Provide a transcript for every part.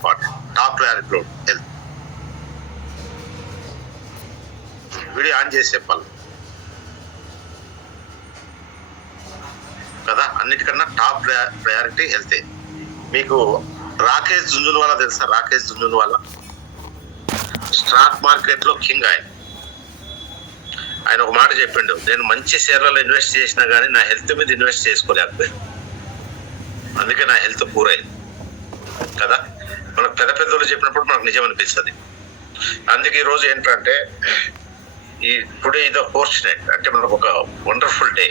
Important. Top priority health. Video on చేసి చెప్పాలి కదా. అన్నిటికన్నా టాప్ ప్రయారిటీ హెల్తే. మీకు రాకేష్ జుంజున్వాలా తెలుసా? రాకేష్ జుంజున్వాలా స్టాక్ మార్కెట్ లో కింగ్. ఆయన ఒక మాట చెప్పిండు, నేను మంచి షేర్లలో ఇన్వెస్ట్ చేసినా కానీ నా హెల్త్ మీద ఇన్వెస్ట్ చేసుకోలేకపోయాను, అందుకే నా హెల్త్ పూరైంది కదా. మనకు పెద్ద పెద్దలు చెప్పినప్పుడు మనకు నిజం అనిపిస్తుంది. అందుకే ఈరోజు ఏంటంటే ఈ టుడే ఇది ఫార్చునేట్, అంటే మనకు ఒక వండర్ఫుల్ డే.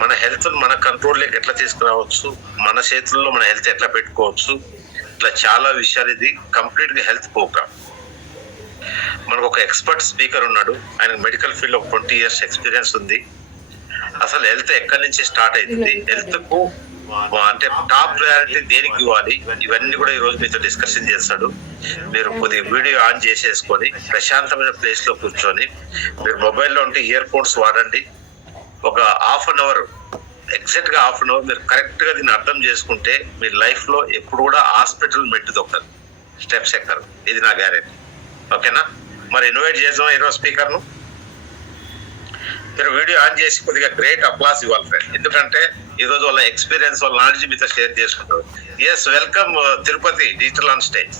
మన హెల్త్ మన కంట్రోల్లోకి ఎట్లా తీసుకురావచ్చు, మన చేతుల్లో మన హెల్త్ ఎట్లా పెట్టుకోవచ్చు, ఇట్లా చాలా విషయాలు. ఇది కంప్లీట్ గా హెల్త్ ప్రోగ్రామ్. మనకు ఒక ఎక్స్పర్ట్ స్పీకర్ ఉన్నాడు, ఆయన మెడికల్ ఫీల్డ్ లో 20 years ఎక్స్పీరియన్స్ ఉంది. అసలు హెల్త్ ఎక్కడి నుంచి స్టార్ట్ అవుతుంది, హెల్త్ కు అంటే టాప్ ప్రయారిటీ దేనికి ఇవ్వాలి, ఇవన్నీ కూడా ఈ రోజు మీతో డిస్కషన్ చేస్తాడు. మీరు కొద్దిగా వీడియో ఆన్ చేసేసుకొని ప్రశాంతమైన ప్లేస్ లో కూర్చొని, మీరు మొబైల్లో ఉంటే ఇయర్ ఫోన్స్ వాడండి. ఒక ½ ఎగ్జాక్ట్ గా ½ మీరు కరెక్ట్ గా దీన్ని అర్థం చేసుకుంటే మీ లైఫ్ లో ఎప్పుడు కూడా హాస్పిటల్ మెట్టు దొక్కరు, స్టెప్స్ ఎక్కరు. ఇది నా గ్యారెంటీ. ఓకేనా? మరి ఇన్వైట్ చేద్దాం ఈరోజు స్పీకర్ ను. మీరు వీడియో ఆన్ చేసి కొద్దిగా గ్రేట్ అప్లాస్ ఇవ్వాలి ఫ్రెండ్, ఎందుకంటే ఈ రోజు వాళ్ళ ఎక్స్పీరియన్స్, వాళ్ళ నాలెడ్జ్ మీతో షేర్ చేసుకుంటారు. Yes, welcome Tirupati digital on stage.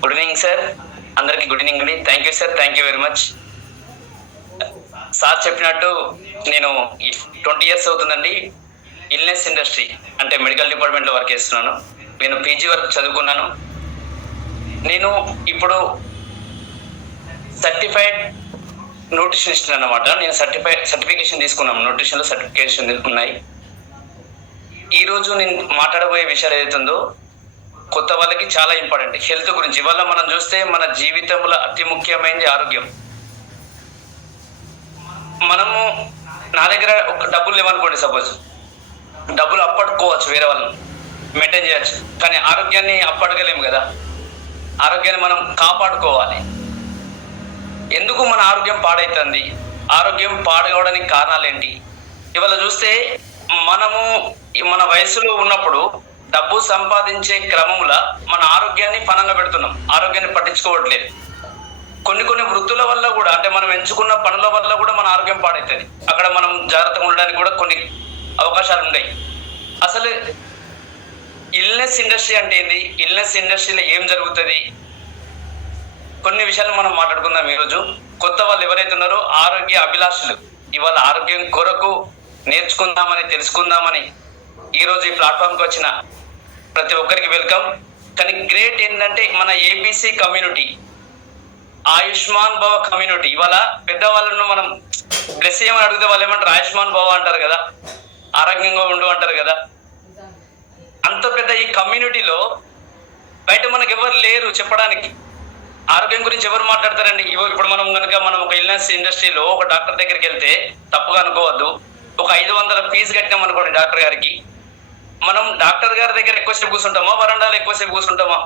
Good evening sir, అందరికి గుడ్ ఈవినింగ్ అండి. Thank you sir, thank you very much. Sir చెప్పినట్టు నేను 20 years అవుతుందండి ఇల్నెస్ ఇండస్ట్రీ అంటే మెడికల్ డిపార్ట్మెంట్లో వర్క్ చేస్తున్నాను. నేను పీజీ వరకు చదువుకున్నాను. నేను ఇప్పుడు సర్టిఫైడ్ న్యూట్రిషనిస్ట్ అన్నమాట. నేను సర్టిఫికేషన్ తీసుకున్నాను, న్యూట్రిషన్లో సర్టిఫికేషన్ ఉన్నాయి. ఈరోజు నేను మాట్లాడబోయే విషయాలు ఏదైతుందో కొత్త వాళ్ళకి చాలా ఇంపార్టెంట్, హెల్త్ గురించి. ఇవాళ మనం చూస్తే మన జీవితంలో అతి ముఖ్యమైనది ఆరోగ్యం. మనము నా దగ్గర డబ్బులు లేవనుకోండి, సపోజ్ డబ్బులు అప్పడుకోవచ్చు, వేరే వాళ్ళని మెయింటైన్ చేయొచ్చు, కానీ ఆరోగ్యాన్ని అప్పడగలేము కదా. ఆరోగ్యాన్ని మనం కాపాడుకోవాలి. ఎందుకు మన ఆరోగ్యం పాడవుతుంది, ఆరోగ్యం పాడవడానికి కారణాలు ఏంటి? ఇవాళ చూస్తే మనము మన వయసులో ఉన్నప్పుడు డబ్బు సంపాదించే క్రమంలో మన ఆరోగ్యాన్ని పనంగా పెడుతున్నాం, ఆరోగ్యాన్ని పట్టించుకోవట్లేదు. కొన్ని వృత్తుల వల్ల కూడా, అంటే మనం ఎంచుకున్న పనుల వల్ల కూడా మన ఆరోగ్యం పాడవుతుంది. అక్కడ మనం జాగ్రత్తగా ఉండడానికి కూడా కొన్ని అవకాశాలు ఉన్నాయి. అసలు ఇల్నెస్ ఇండస్ట్రీ అంటే ఏంది, ఇల్నెస్ ఇండస్ట్రీలో ఏం జరుగుతుంది, కొన్ని విషయాలు మనం మాట్లాడుకుందాం ఈరోజు. కొత్త వాళ్ళు ఎవరైతే ఉన్నారో ఆరోగ్య అభిలాషులు, ఇవాళ ఆరోగ్యం కొరకు నేర్చుకుందామని, తెలుసుకుందామని ఈరోజు ఈ ప్లాట్ఫామ్కి వచ్చిన ప్రతి ఒక్కరికి వెల్కమ్. కానీ గ్రేట్ ఏంటంటే మన ఏబీసీ కమ్యూనిటీ, ఆయుష్మాన్ భవ కమ్యూనిటీ. ఇవాళ పెద్దవాళ్ళను మనం బ్లెస్ చేయమని అడిగితే వాళ్ళు ఏమంటారు, ఆయుష్మాన్ భవ అంటారు కదా, ఆరోగ్యంగా ఉండు అంటారు కదా. అంత పెద్ద ఈ కమ్యూనిటీలో బయట మనకు ఎవరు లేరు చెప్పడానికి. ఆరోగ్యం గురించి ఎవరు మాట్లాడతారండి? ఇప్పుడు మనం కనుక ఒక ఇల్నెస్ ఇండస్ట్రీలో ఒక డాక్టర్ దగ్గరికి వెళ్తే తప్పుగా అనుకోవద్దు, ఒక 500 ఫీజు కట్టినాం అనుకోండి డాక్టర్ గారికి, మనం డాక్టర్ గారి దగ్గర ఎక్కువసేపు కూర్చుంటామా, వరండాలో ఎక్కువసేపు కూర్చుంటామా?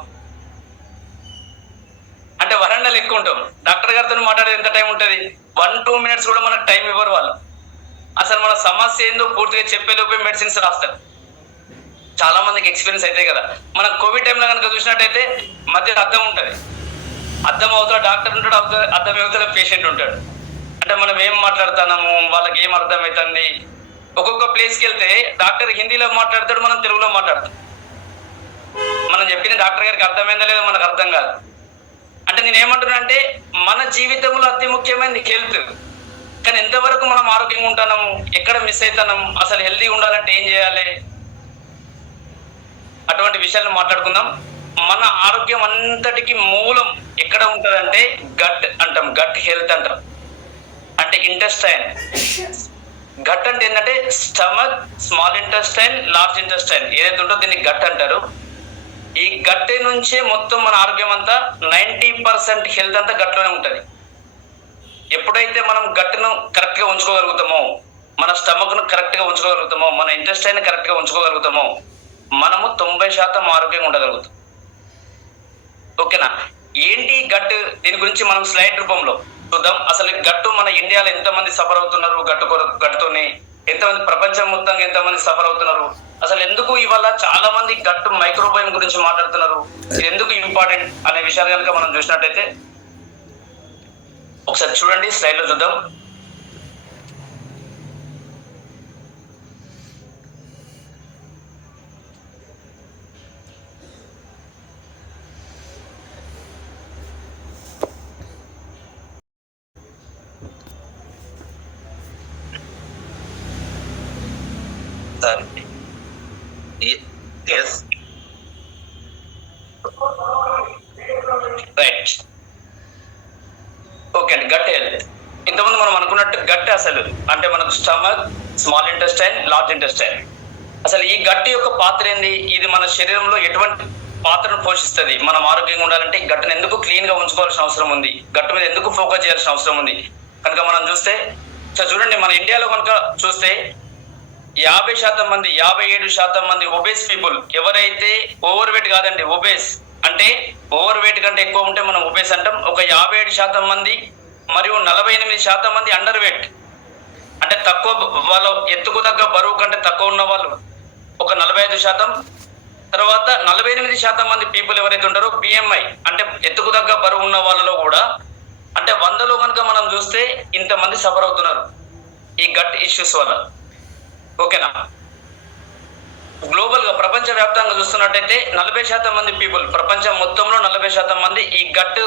అంటే వరండాలు ఎక్కువ ఉంటాం. డాక్టర్ గారితో మాట్లాడేది ఎంత టైం ఉంటుంది? 1-2 minutes కూడా మనకు టైం ఇవ్వరు వాళ్ళు. అసలు మన సమస్య ఏందో పూర్తిగా చెప్పేలోపే మెడిసిన్స్ రాస్తారు. చాలా మందికి ఎక్స్పీరియన్స్ అయితే కదా. మన కోవిడ్ టైంలో కనుక చూసినట్టయితే మధ్య అద్దం ఉంటుంది, అద్దం అవుతా డాక్టర్ ఉంటాడు, అద్దం అవుతా పేషెంట్ ఉంటాడు. అంటే మనం ఏం మాట్లాడుతున్నాము, వాళ్ళకి ఏం అర్థమవుతుంది. ఒక్కొక్క ప్లేస్కి వెళ్తే డాక్టర్ హిందీలో మాట్లాడతాడు, మనం తెలుగులో మాట్లాడతాం. మనం చెప్పిన డాక్టర్ గారికి అర్థమైందో లేదో మనకు అర్థం కాదు. అంటే నేను ఏమంటున్నా అంటే మన జీవితంలో అతి ముఖ్యమైనది హెల్త్. కానీ ఎంతవరకు మనం ఆరోగ్యంగా ఉంటున్నాము, ఎక్కడ మిస్ అవుతున్నాము, అసలు హెల్తీగా ఉండాలంటే ఏం చేయాలి, అటువంటి విషయాలను మాట్లాడుకుందాం. మన ఆరోగ్యం అంతటికి మూలం ఎక్కడ ఉంటుందంటే గట్ అంటాం, గట్ హెల్త్ అంటాం. అంటే ఇంటెస్టైన్. గట్ అంటే ఏంటంటే stomach, small intestine, large intestine ఏదైతే ఉంటుందో దీన్ని గట్ అంటారు. ఈ గట్టే నుంచే మొత్తం మన ఆరోగ్యం అంతా 90% హెల్త్ అంతా గట్లోనే ఉంటుంది. ఎప్పుడైతే మనం గట్టును కరెక్ట్ గా ఉంచుకోగలుగుతామో, మన స్టమక్ ను కరెక్ట్ గా ఉంచుకోగలుగుతామో, మన ఇంటెస్టైన్ కరెక్ట్ గా ఉంచుకోగలుగుతామో, మనము 90% ఆరోగ్యంగా ఉండగలుగుతాం. ఓకేనా? ఏంటి గట్, దీని గురించి మనం స్లైడ్ రూపంలో చూద్దాం. అసలు గట్టు మన ఇండియాలో ఎంతమంది సఫర్ అవుతున్నారు గట్టుతోని, ఎంతమంది ప్రపంచం మొత్తంగా ఎంతమంది సఫర్ అవుతున్నారు, అసలు ఎందుకు ఇవాళ చాలా మంది గట్ మైక్రోబయోమ్ గురించి మాట్లాడుతున్నారు, ఇది ఎందుకు ఇంపార్టెంట్ అనే విషయాలు కనుక మనం చూసినట్టయితే ఒకసారి చూడండి, స్లైడ్ లో చూద్దాం. రైట్, ఓకే అండి. గట్ హెల్త్ ఇంతకుముందు మనం అనుకున్నట్టు గట్ అసలు అంటే మనకు stomach, small intestine, large intestine. అసలు ఈ గట్ యొక్క పాత్ర ఏంది, ఇది మన శరీరంలో ఎటువంటి పాత్రను పోషిస్తుంది, మనం ఆరోగ్యంగా ఉండాలంటే ఈ గట్టును ఎందుకు క్లీన్ గా ఉంచుకోవాల్సిన అవసరం ఉంది, గట్టు మీద ఎందుకు ఫోకస్ చేయాల్సిన అవసరం ఉంది కనుక మనం చూస్తే చూడండి, మన ఇండియాలో కనుక చూస్తే 50% మంది 57% మంది ఒబేస్ పీపుల్, ఎవరైతే ఓవర్ వెయిట్ కాదండి, ఒబేస్ అంటే ఓవర్ వెయిట్ కంటే ఎక్కువ ఉంటే మనం ఒబేస్ అంటాం. ఒక 57% మంది మరియు 48% మంది అండర్ వెయిట్ అంటే తక్కువ, వాళ్ళ ఎత్తుకు తగ్గ బరువు కంటే తక్కువ ఉన్న వాళ్ళు ఒక 45%. తర్వాత 48% మంది పీపుల్ ఎవరైతే ఉంటారో బిఎంఐ అంటే ఎత్తుకు తగ్గ బరువు ఉన్న వాళ్ళలో కూడా అంటే 100లో కనుక మనం చూస్తే ఇంతమంది సఫర్ అవుతున్నారు ఈ గట్ ఇష్యూస్ వల్ల. ఓకేనా, గ్లోబల్ గా ప్రపంచ వ్యాప్తంగా చూస్తున్నట్టయితే 40% మంది పీపుల్, ప్రపంచం మొత్తంలో 40% మంది ఈ గట్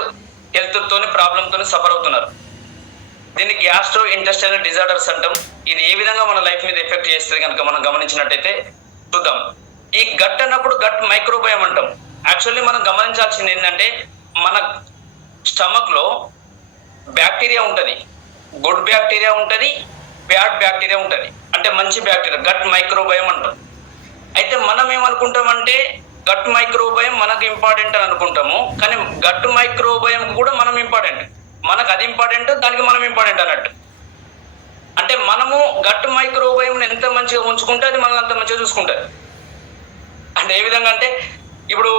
హెల్త్ తోని ప్రాబ్లమ్ తోని సఫర్ అవుతున్నారు. దీన్ని గ్యాస్ట్రో ఇంటెస్టైనల్ డిజార్డర్స్ అంటాం. ఇది ఏ విధంగా మన లైఫ్ మీద ఎఫెక్ట్ చేస్తుంది కనుక మనం గమనించినట్టయితే చూద్దాం. ఈ గట్ అన్నప్పుడు గట్ మైక్రోబయోమ్ అంటాం. యాక్చువల్లీ మనం గమనించాల్సింది ఏంటంటే మన స్టమక్ లో బ్యాక్టీరియా ఉంటది, గుడ్ బ్యాక్టీరియా ఉంటది, బ్యాడ్ బ్యాక్టీరియా ఉంటది. అంటే మంచి బ్యాక్టీరియా గట్ మైక్రోబయోమ్ అంటాం. అయితే మనం ఏమనుకుంటామంటే గట్ మైక్రోబయోమ్ మనకు ఇంపార్టెంట్ అని అనుకుంటాము, కానీ గట్ మైక్రోబయోమ్ కూడా మనం ఇంపార్టెంట్, మనకు అది ఇంపార్టెంట్, దానికి మనం ఇంపార్టెంట్ అన్నట్టు. అంటే మనము గట్ మైక్రోబయోమ్ ఎంత మంచిగా ఉంచుకుంటే అది మనల్ని అంత మంచిగా చూసుకుంటుంది. అంటే ఏ విధంగా అంటే ఇప్పుడు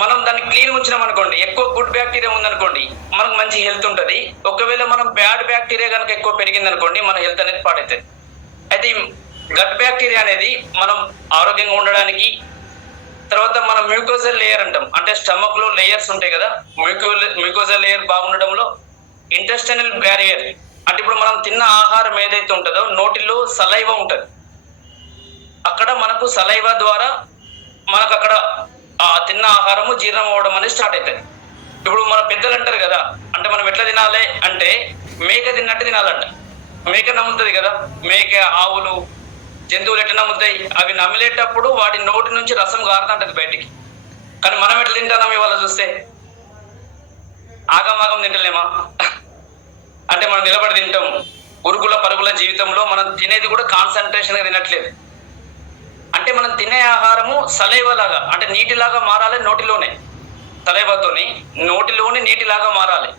మనం దాన్ని క్లీన్ ఉంచినాం అనుకోండి, ఎక్కువ గుడ్ బ్యాక్టీరియా ఉందనుకోండి మనకు మంచి హెల్త్ ఉంటుంది. ఒకవేళ మనం బ్యాడ్ బ్యాక్టీరియా కనుక ఎక్కువ పెరిగింది అనుకోండి మన హెల్త్ అనేది పాడవుతుంది. అయితే గట్ బ్యాక్టీరియా అనేది మనం ఆరోగ్యంగా ఉండడానికి, తర్వాత మనం మ్యూకోజల్ లేయర్ అంటాం, అంటే స్టమక్ లో లేయర్స్ ఉంటాయి కదా, మ్యూకోజల్ లేయర్ బాగుండడంలో ఇంటెస్టైనల్ బ్యారియర్ అంటే ఇప్పుడు మనం తిన్న ఆహారం ఏదైతే ఉంటుందో నోటిలో సలైవా ఉంటుంది, అక్కడ మనకు సలైవా ద్వారా మనకు అక్కడ ఆ తిన్న ఆహారము జీర్ణం అవ్వడం అనేది స్టార్ట్ అవుతుంది. ఇప్పుడు మన పెద్దలు అంటారు కదా, అంటే మనం ఎట్లా తినాలి అంటే మేక తిన్నట్టు తినాలంట. మేక నమ్ముతుంది కదా, మేక, ఆవులు, జంతువులు ఎట్లా నమ్ముతాయి, అవి నమిలేటప్పుడు వాటి నోటి నుంచి రసం గారుతుంటది బయటికి. కానీ మనం ఎట్లా తింటాం ఇవాళ చూస్తే ఆగమాగం తింటలేమా? అంటే మనం నిలబడి తింటాం, ఉరుకుల పరుగుల జీవితంలో మనం తినేది కూడా కాన్సన్ట్రేషన్ గా తినట్లేదు. అంటే మనం తినే ఆహారము సలైవా లాగా అంటే నీటిలాగా మారాలి, నోటిలోనే సలైవాతోని నోటిలోని నీటిలాగా మారాలి.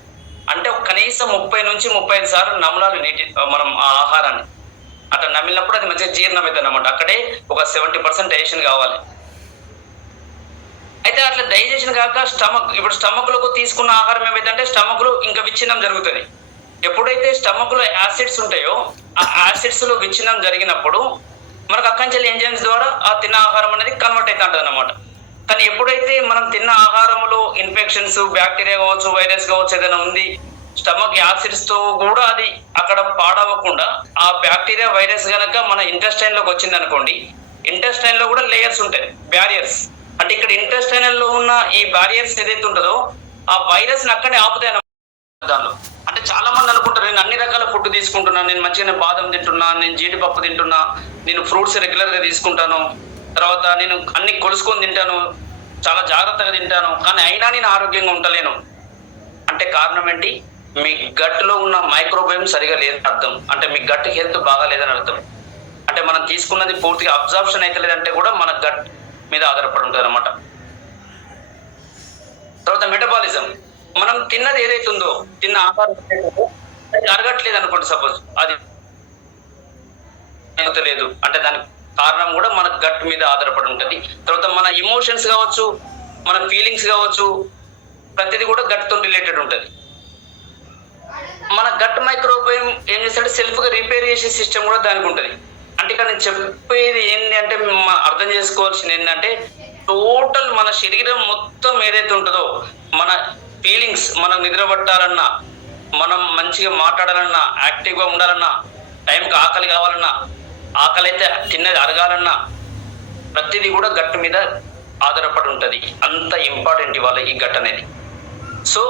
అంటే కనీసం 30 నుంచి 35 సార్లు నమలాలి నీటి మనం ఆ ఆహారాన్ని. అట్లా నమిలినప్పుడు అది మంచిగా జీర్ణం అవుతుంది అనమాట. అక్కడే ఒక 70% డైజెషన్ కావాలి. అయితే అట్లా డైజెషన్ కాక స్టమక్, ఇప్పుడు స్టమక్ లోకి తీసుకున్న ఆహారం ఏమైందంటే స్టమక్ లో ఇంకా విచ్ఛిన్నం జరుగుతుంది. ఎప్పుడైతే స్టమక్ లో యాసిడ్స్ ఉంటాయో ఆ యాసిడ్స్ లో విచ్ఛిన్నం జరిగినప్పుడు మనకు అక్కంచెల్లి ఎంజైమ్స్ ద్వారా ఆ తిన్న ఆహారం అనేది కన్వర్ట్ అవుతా ఉంటుంది అనమాట. కానీ ఎప్పుడైతే మనం తిన్న ఆహారంలో ఇన్ఫెక్షన్స్, బ్యాక్టీరియా కావచ్చు, వైరస్ కావచ్చు ఏదైనా ఉంది, స్టమక్ యాసిడ్స్ తో కూడా అది అక్కడ పాడవకుండా ఆ బ్యాక్టీరియా, వైరస్ గనక మన ఇంటెస్టైన్ లోకి వచ్చింది అనుకోండి, ఇంటెస్టైన్ లో కూడా లేయర్స్ ఉంటాయి, బ్యారియర్స్. అంటే ఇక్కడ ఇంటెస్టైనల్ లో ఉన్న ఈ బ్యారియర్స్ ఏదైతే ఉంటుందో ఆ వైరస్ ని అక్కడే ఆపుతాయి దానిలో. అంటే చాలా మంది అనుకుంటారు నేను అన్ని రకాల ఫుడ్ తీసుకుంటున్నాను, నేను మంచిగా బాదం తింటున్నా, నేను జీడిపప్పు తింటున్నా, నేను ఫ్రూట్స్ రెగ్యులర్ గా తీసుకుంటాను, తర్వాత నేను అన్ని కొలుసుకొని తింటాను, చాలా జాగ్రత్తగా తింటాను, కానీ అయినా నేను ఆరోగ్యంగా ఉండలేను. అంటే కారణం ఏంటి? మీ గట్ లో ఉన్న మైక్రోబయోమ్ సరిగా లేదని అర్థం. అంటే మీ గట్ హెల్త్ బాగా లేదని అర్థం. అంటే మనం తీసుకున్నది పూర్తిగా అబ్జార్ప్షన్ అయితే లేదంటే కూడా మన గట్ మీద ఆధారపడి ఉంటుంది అనమాట. తర్వాత మెటబాలిజం, మనం తిన్నది ఏదైతే ఉందో, తిన్న ఆహారం అరగట్లేదు అనుకోండి, సపోజ్ అది లేదు అంటే దానికి కారణం కూడా మన గట్ మీద ఆధారపడి ఉంటుంది. తర్వాత మన ఎమోషన్స్ కావచ్చు, మన ఫీలింగ్స్ కావచ్చు, ప్రతిదీ కూడా గట్ తో రిలేటెడ్ ఉంటుంది. మన గట్ మైక్రోబయోమ్ ఏం చేస్తాడు, సెల్ఫ్ గా రిపేర్ చేసే సిస్టమ్ కూడా దానికి ఉంటుంది. అంటే ఇక్కడ నేను చెప్పేది ఏంటి అంటే అర్థం చేసుకోవాల్సింది ఏంటంటే టోటల్ మన శరీరం మొత్తం ఏదైతే ఉంటుందో, మన ఫీలింగ్స్, మనం నిద్ర పట్టాలన్నా, మనం మంచిగా మాట్లాడాలన్నా, యాక్టివ్గా ఉండాలన్నా, టైంకి ఆకలి కావాలన్నా, ఆకలి అయితే తిన్నది అరగాలన్నా, ప్రతిదీ కూడా గట్టు మీద ఆధారపడి ఉంటుంది. అంత ఇంపార్టెంట్ ఇవాళ ఈ గట్ అనేది. సో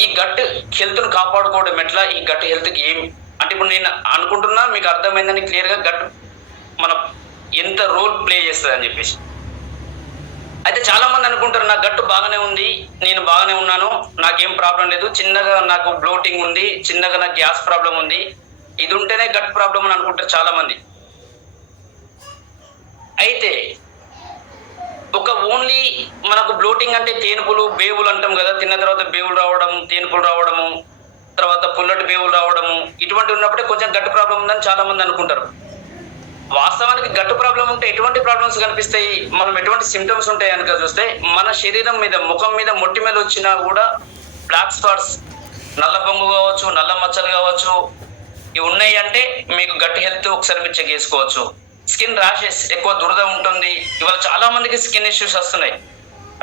ఈ గట్ హెల్త్ను కాపాడుకోవడం ఎట్లా, ఈ గట్ హెల్త్కి ఏం అంటే ఇప్పుడు నేను అనుకుంటున్నా మీకు అర్థమైందని క్లియర్గా గట్ మన ఎంత రోల్ ప్లే చేస్తుంది అని చెప్పేసి. అయితే చాలా మంది అనుకుంటారు నా గట్టు బాగానే ఉంది, నేను బాగానే ఉన్నాను, నాకేం ప్రాబ్లం లేదు, చిన్నగా నాకు బ్లోటింగ్ ఉంది, చిన్నగా నాకు గ్యాస్ ప్రాబ్లం ఉంది, ఇది ఉంటేనే గట్ ప్రాబ్లం అని అనుకుంటారు చాలా మంది. అయితే ఒక ఓన్లీ మనకు బ్లోటింగ్ అంటే తేనుపులు బేవులు అంటాం కదా, తిన్న తర్వాత బేవులు రావడం, తేనుపులు రావడము, తర్వాత పుల్లటి బేవులు రావడము, ఇటువంటి ఉన్నప్పుడే కొంచెం గట్టు ప్రాబ్లం ఉందని చాలా మంది అనుకుంటారు. వాస్తవానికి గట్టు ప్రాబ్లం ఉంటే ఎటువంటి ప్రాబ్లమ్స్ కనిపిస్తాయి, మనం ఎటువంటి సిమ్టమ్స్ ఉంటాయి కనుక చూస్తే మన శరీరం మీద, ముఖం మీద మొట్టి మీద వచ్చినా కూడా బ్లాక్ స్పాట్స్, నల్ల బొంగు కావచ్చు, నల్ల మచ్చలు కావచ్చు, ఇవి ఉన్నాయి అంటే మీకు గట్ హెల్త్ ఒకసారి మీరు చెక్ చేసుకోవచ్చు. స్కిన్ ర్యాషెస్, ఎక్కువ దురద ఉంటుంది. ఇవాళ చాలా మందికి స్కిన్ ఇష్యూస్ వస్తున్నాయి,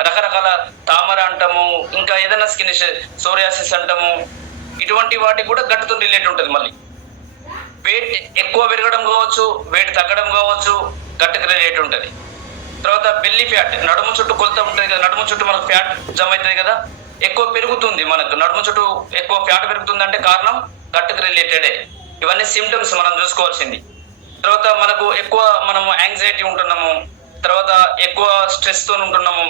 రకరకాల తామర అంటాము, ఇంకా ఏదైనా స్కిన్ ఇష్యూ, సోరియాసిస్ అంటాము, ఇటువంటి వాటికి కూడా గట్టుతో రిలేట్ ఉంటుంది. మళ్ళీ వెయిట్ ఎక్కువ పెరగడం కావచ్చు, వెయిట్ తగ్గడం కావచ్చు, గట్టుకు రిలేట్ ఉంటుంది. తర్వాత బెల్లీ ఫ్యాట్, నడుము చుట్టూ కొలత ఉంటుంది కదా, నడుము చుట్టూ మనకు ఫ్యాట్ జమ అవుతుంది కదా, ఎక్కువ పెరుగుతుంది, మనకు నడుము చుట్టూ ఎక్కువ ఫ్యాట్ పెరుగుతుంది అంటే కారణం గట్టుకు రిలేటెడే. ఇవన్నీ సిమ్టమ్స్ మనం చూసుకోవాల్సింది. తర్వాత మనకు ఎక్కువ మనము యాంగ్జైటీ ఉంటున్నాము, తర్వాత ఎక్కువ స్ట్రెస్ తో ఉంటున్నాము,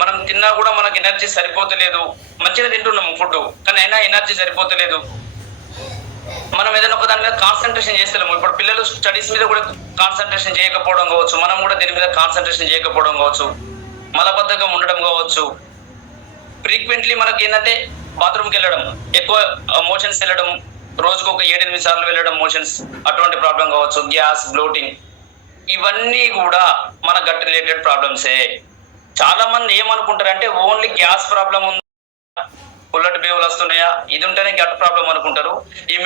మనం తిన్నా కూడా మనకు ఎనర్జీ సరిపోతలేదు, మంచిగా తింటున్నాము ఫుడ్ కానీ అయినా ఎనర్జీ సరిపోతలేదు, మనం ఏదైనా ఒక దాని మీద కాన్సన్ట్రేషన్ చేస్తలేము. ఇప్పుడు పిల్లలు స్టడీస్ మీద కూడా కాన్సన్ట్రేషన్ చేయకపోవడం కావచ్చు, మనం కూడా దీని మీద కాన్సన్ట్రేషన్ చేయకపోవడం కావచ్చు, మలబద్ధకం ఉండడం కావచ్చు, ఫ్రీక్వెంట్లీ మనకి ఏంటంటే బాత్రూమ్కి వెళ్ళడం, ఎక్కువ మోషన్స్ వెళ్ళడం, రోజుకు ఒక 7-8 సార్లు వెళ్ళడం మోషన్స్, అటువంటి ప్రాబ్లం కావచ్చు, గ్యాస్, బ్లోటింగ్, ఇవన్నీ కూడా మన గట్ రిలేటెడ్ ప్రాబ్లమ్సే. చాలా మంది ఏమనుకుంటారంటే ఓన్లీ గ్యాస్ ప్రాబ్లం ఉందా, పుల్లటి బేవులు వస్తున్నాయా, ఇది ఉంటేనే గట్ ప్రాబ్లం అనుకుంటారు. ఈ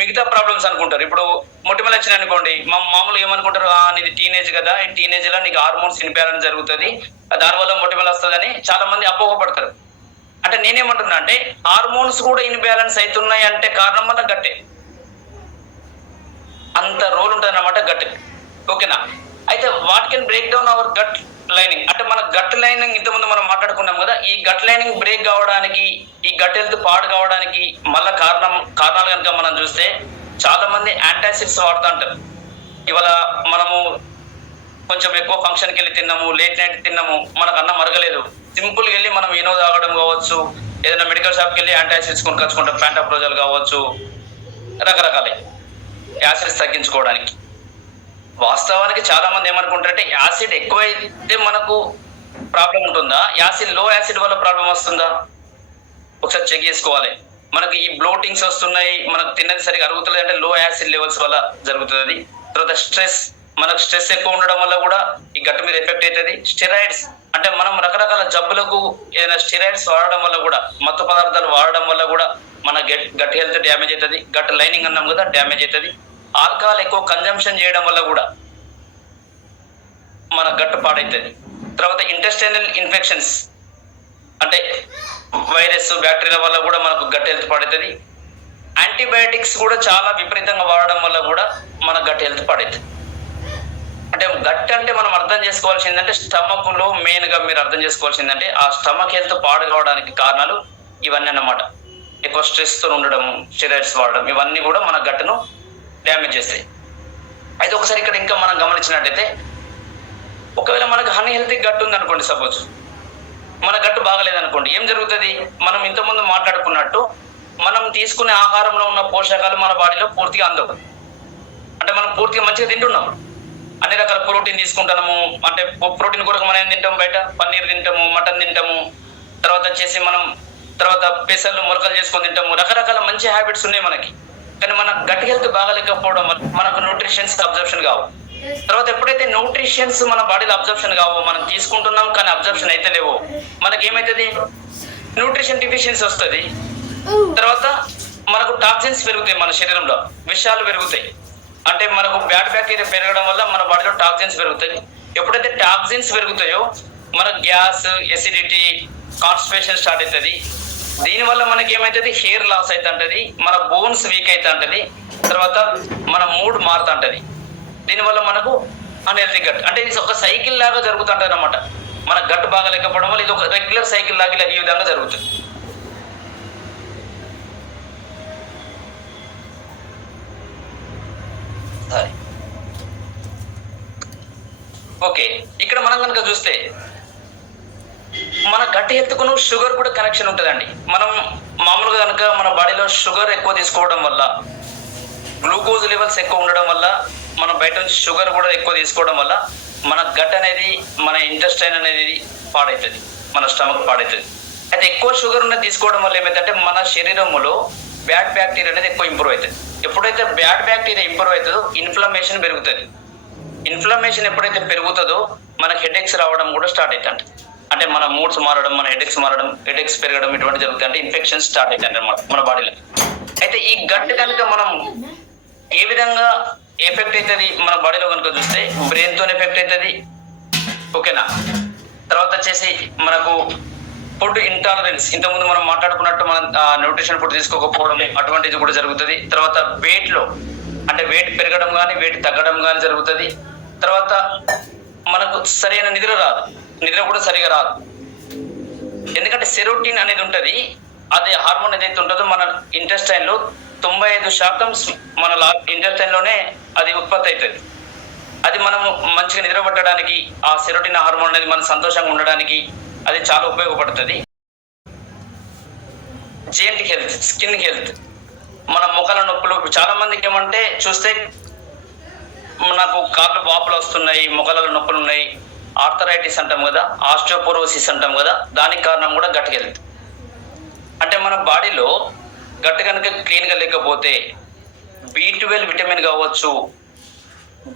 మిగతా ప్రాబ్లమ్స్ అనుకుంటారు. ఇప్పుడు మొటిమలు వచ్చినాయి అనుకోండి, మామూలుగా ఏమనుకుంటారు, నీది టీనేజ్ కదా, ఈ టీనేజ్ లో నీకు హార్మోన్స్ ఇన్బ్యాలెన్స్ జరుగుతుంది, దానివల్ల మొటిమలు వస్తుందని చాలా మంది అపోహపడతారు. అంటే నేనేమంటున్నా అంటే హార్మోన్స్ కూడా ఇన్బ్యాలెన్స్ అవుతున్నాయి అంటే కారణం వల్ల గట్టే, అంత రోల్ ఉంటుంది అన్నమాట గట్. ఓకేనా? అయితే what can break down our gut lining అంటే మన గట్ లైనింగ్ ఇంతకుముందు మనం మాట్లాడుకున్నాం కదా, ఈ గట్ లైనింగ్ బ్రేక్ కావడానికి, ఈ గట్ హెల్త్ పాడు కావడానికి మళ్ళా కారణాలు కనుక మనం చూస్తే చాలా మంది యాంటాసిడ్స్ వాడుతూ ఉంటారు. ఇవాళ మనము కొంచెం ఎక్కువ ఫంక్షన్కి వెళ్ళి తిన్నాము, లేట్ నైట్ తిన్నాము, మనకు అన్నం మరగలేదు, సింపుల్గా వెళ్ళి మనం ఇనో తాగడం కావచ్చు, ఏదైనా మెడికల్ షాప్కి వెళ్ళి యాంటాసిడ్స్ కొనుకొచ్చుకుంటాం, ప్యాంటాప్రోజల్ కావచ్చు, రకరకాల యాసిడ్స్ తగ్గించుకోవడానికి. వాస్తవానికి చాలా మంది ఏమనుకుంటారంటే యాసిడ్ ఎక్కువైతే మనకు ప్రాబ్లం ఉంటుందా, యాసిడ్ లో యాసిడ్ వల్ల ప్రాబ్లం వస్తుందా, ఒకసారి చెక్ చేసుకోవాలి. మనకి ఈ బ్లోటింగ్స్ వస్తున్నాయి, మనకు తిన్నది సరిగా అరుగుతుంది అంటే లో యాసిడ్ లెవెల్స్ వల్ల జరుగుతుంది. తర్వాత స్ట్రెస్, మనకు స్ట్రెస్ ఎక్కువ ఉండడం వల్ల కూడా ఈ గట్టు మీద ఎఫెక్ట్ అవుతుంది. స్టెరాయిడ్స్ అంటే మనం రకరకాల జబ్బులకు ఏదైనా స్టెరాయిడ్స్ వాడడం వల్ల కూడా, మత్తు పదార్థాలు వాడడం వల్ల కూడా మన గట్ హెల్త్ డ్యామేజ్ అవుతుంది. గట్ లైనింగ్ అన్నాం కదా, డ్యామేజ్ అవుతుంది. ఆల్కహాల్ ఎక్కువ కన్జంప్షన్ చేయడం వల్ల కూడా మన గట్టు పాడవుతుంది. తర్వాత ఇంటెస్టైనల్ ఇన్ఫెక్షన్స్ అంటే వైరస్, బ్యాక్టీరియా వల్ల కూడా మనకు గట్ హెల్త్ పాడవుతుంది. యాంటీబయాటిక్స్ కూడా చాలా విపరీతంగా వాడడం వల్ల కూడా మన గట్ హెల్త్ పాడవుతుంది. అంటే గట్ అంటే మనం అర్థం చేసుకోవాల్సిందంటే స్టమక్ లో మెయిన్ గా మీరు అర్థం చేసుకోవాల్సిందంటే ఆ స్టమక్ హెల్త్ పాడు కావడానికి కారణాలు ఇవన్నీ అన్నమాట. ఎక్కువ స్ట్రెస్ తో ఉండడం, స్టెరాయిడ్స్ వాడడం, ఇవన్నీ కూడా మన గట్టును డ్యామేజ్ చేస్తాయి. అయితే ఒకసారి ఇక్కడ ఇంకా మనం గమనించినట్టయితే ఒకవేళ మనకు అన్హెల్తీ గట్టు ఉంది అనుకోండి, సపోజ్ మన గట్టు బాగలేదనుకోండి, ఏం జరుగుతుంది, మనం ఇంతకుముందు మాట్లాడుకున్నట్టు మనం తీసుకునే ఆహారంలో ఉన్న పోషకాలు మన బాడీలో పూర్తిగా అందవు. అంటే మనం పూర్తిగా మంచిగా తింటున్నాం, అన్ని రకాల ప్రోటీన్ తీసుకుంటున్నాము, అంటే ప్రోటీన్ కొరకు మనం ఏం తింటాము, బయట పన్నీర్ తింటాము, మటన్ తింటాము, తర్వాత వచ్చేసి మనం తర్వాత పెసర్లు మొలకలు చేసుకొని తింటాము, రకరకాల మంచి హ్యాబిట్స్ ఉన్నాయి మనకి. కానీ మన గట్ హెల్త్ బాగాలేకపోవడం వల్ల మనకు న్యూట్రిషన్స్ అబ్జర్ప్షన్ కావు. తర్వాత ఎప్పుడైతే న్యూట్రిషన్స్ మన బాడీలో అబ్జర్ప్షన్ కావో, మనం తీసుకుంటున్నాం కానీ అబ్జర్ప్షన్ అయితే లేవో, మనకి ఏమవుతుంది, న్యూట్రిషన్ డిఫిషియన్సీ వస్తుంది. తర్వాత మనకు టాక్సిన్స్ పెరుగుతాయి, మన శరీరంలో విషాలు పెరుగుతాయి. అంటే మనకు బ్యాడ్ బ్యాక్టీరియా పెరగడం వల్ల మన బాడీలో టాక్సిన్స్ పెరుగుతాయి. ఎప్పుడైతే టాక్సిన్స్ పెరుగుతాయో మన గ్యాస్, ఎసిడిటీ, కాన్స్టిపేషన్ స్టార్ట్ అవుతుంది. దీనివల్ల మనకి ఏమవుతుంది, హెయిర్ లాస్ అవుతుంటది, మన బోన్స్ వీక్ అవుతుంటది, తర్వాత మన మూడ్ మారుతుంటది. దీనివల్ల మనకు అన్హెల్తీ గట్, అంటే ఇది ఒక సైకిల్ లాగా జరుగుతుంటది అనమాట. మన గట్ బాగా లేకపోవడం వల్ల ఇది ఒక రెగ్యులర్ సైకిల్ లాగా ఈ విధంగా జరుగుతుంది. ఓకే, ఇక్కడ మనం కనుక చూస్తే మన గట్ హెల్త్ కును షుగర్ కూడా కనెక్షన్ ఉంటుందండి. మనం మామూలుగా కనుక మన బాడీలో షుగర్ ఎక్కువ తీసుకోవడం వల్ల, గ్లూకోజ్ లెవెల్స్ ఎక్కువ ఉండడం వల్ల, మనం బయట నుంచి షుగర్ కూడా ఎక్కువ తీసుకోవడం వల్ల మన గట్ అనేది, మన ఇంటెస్టైన్ అనేది పాడవుతుంది, మన స్టమక్ పాడవుతుంది. అయితే ఎక్కువ షుగర్ ఉన్నది తీసుకోవడం వల్ల ఏమైందంటే మన శరీరంలో బ్యాడ్ బ్యాక్టీరియా అనేది ఎక్కువ ఇంప్రూవ్ అవుతుంది. ఎప్పుడైతే బ్యాడ్ బ్యాక్టీరియా ఇంప్రూవ్ అవుతుందో ఇన్ఫ్లమేషన్ పెరుగుతుంది. ఇన్ఫ్లమేషన్ ఎప్పుడైతే పెరుగుతుందో మనకు హెడేక్స్ రావడం కూడా స్టార్ట్ అవుతుంది. అంటే మన మూడ్స్ మారడం, మన హెడేక్స్ మారడం, హెడేక్స్ పెరగడం, ఇటువంటి జరుగుతాయి. అంటే ఇన్ఫెక్షన్ స్టార్ట్ అవుతాయి అన్నమాట మన బాడీలో. అయితే ఈ గట్ కనుక మనం ఏ విధంగా ఎఫెక్ట్ అవుతుంది మన బాడీలో కనుక చూస్తే బ్రెయిన్ తో ఎఫెక్ట్ అవుతుంది. ఓకేనా? తర్వాత వచ్చేసి మనకు ఫుడ్ ఇంటాలరెన్స్, ఇంతకుముందు మనం మాట్లాడుకున్నట్టు మనం న్యూట్రిషన్ ఫుడ్ తీసుకోకపోవడం అటువంటిది కూడా జరుగుతుంది. తర్వాత వెయిట్ లో, అంటే వెయిట్ పెరగడం కానీ వెయిట్ తగ్గడం కానీ జరుగుతుంది. తర్వాత మనకు సరైన నిద్ర రాదు, నిద్ర కూడా సరిగా రాదు. ఎందుకంటే సెరోటిన్ అనేది ఉంటుంది, అదే హార్మోన్ ఏదైతే ఉంటుందో మన ఇంటెస్టైన్ లో 95% మన ఇంటెస్టైన్ లోనే అది ఉత్పత్తి అవుతుంది. అది మనము మంచిగా నిద్ర పట్టడానికి, ఆ సెరోటిన్ హార్మోన్ అనేది మనం సంతోషంగా ఉండడానికి అది చాలా ఉపయోగపడుతుంది. జెంట్ హెల్త్, స్కిన్ హెల్త్, మన ముఖాల నొప్పులు. చాలా మందికి ఏమంటే చూస్తే నాకు కాళ్ళు వాపులు వస్తున్నాయి, ముఖాలలో నొప్పులు ఉన్నాయి, ఆర్థరైటిస్ అంటాం కదా, ఆస్టియోపోరోసిస్ అంటాం కదా, దానికి కారణం కూడా గట్ హెల్త్. అంటే మన బాడీలో గట్ కనుక క్లీన్గా లేకపోతే B12 విటమిన్ కావచ్చు,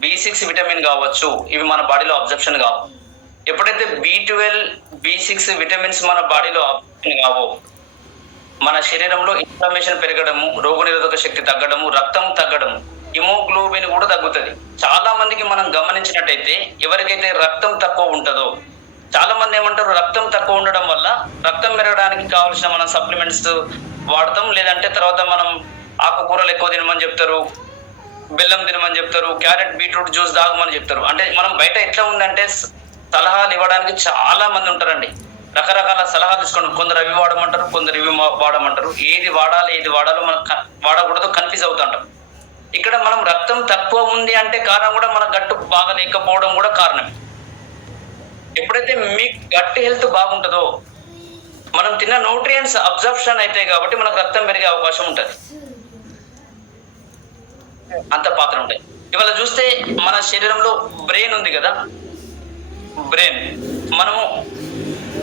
B6 విటమిన్ కావచ్చు, ఇవి మన బాడీలో అబ్జర్ప్షన్ కావు. ఎప్పుడైతే B12, B6 విటమిన్స్ మన బాడీలో అబ్జర్ప్షన్ కావో మన శరీరంలో ఇన్ఫ్లమేషన్ పెరగడము, రోగనిరోధక శక్తి తగ్గడము, రక్తం తగ్గడము, హిమోగ్లోబిన్ కూడా తగ్గుతుంది. చాలా మందికి మనం గమనించినట్టయితే ఎవరికైతే రక్తం తక్కువ ఉంటుందో, చాలా మంది ఏమంటారు రక్తం తక్కువ ఉండడం వల్ల రక్తం పెరగడానికి కావాల్సిన మనం సప్లిమెంట్స్ వాడతాం, లేదంటే తర్వాత మనం ఆకుకూరలు ఎక్కువ తినమని చెప్తారు, బెల్లం తినమని చెప్తారు, క్యారెట్ బీట్రూట్ జ్యూస్ తాగమని చెప్తారు. అంటే మనం బయట ఎట్లా ఉందంటే సలహాలు ఇవ్వడానికి చాలా మంది ఉంటారండి, రకరకాల సలహాలు తీసుకోండి. కొందరు అవి వాడమంటారు, కొందరు ఇవి వాడమంటారు. ఏది వాడాలి ఏది వాడాలో మనం వాడకూడదు, కన్ఫ్యూజ్ అవుతుంటాం. ఇక్కడ మనం రక్తం తక్కువ ఉంది అంటే కారణం కూడా మన గట్టు బాగా లేకపోవడం కూడా కారణం. ఎప్పుడైతే మీ గట్ హెల్త్ బాగుంటుందో మనం తిన్న న్యూట్రియంట్స్ అబ్జర్ప్షన్ అవుతాయి కాబట్టి మనకు రక్తం పెరిగే అవకాశం ఉంటుంది, అంత పాత్ర ఉంటాయి. ఇవాళ చూస్తే మన శరీరంలో బ్రెయిన్ ఉంది కదా, బ్రెయిన్ మనము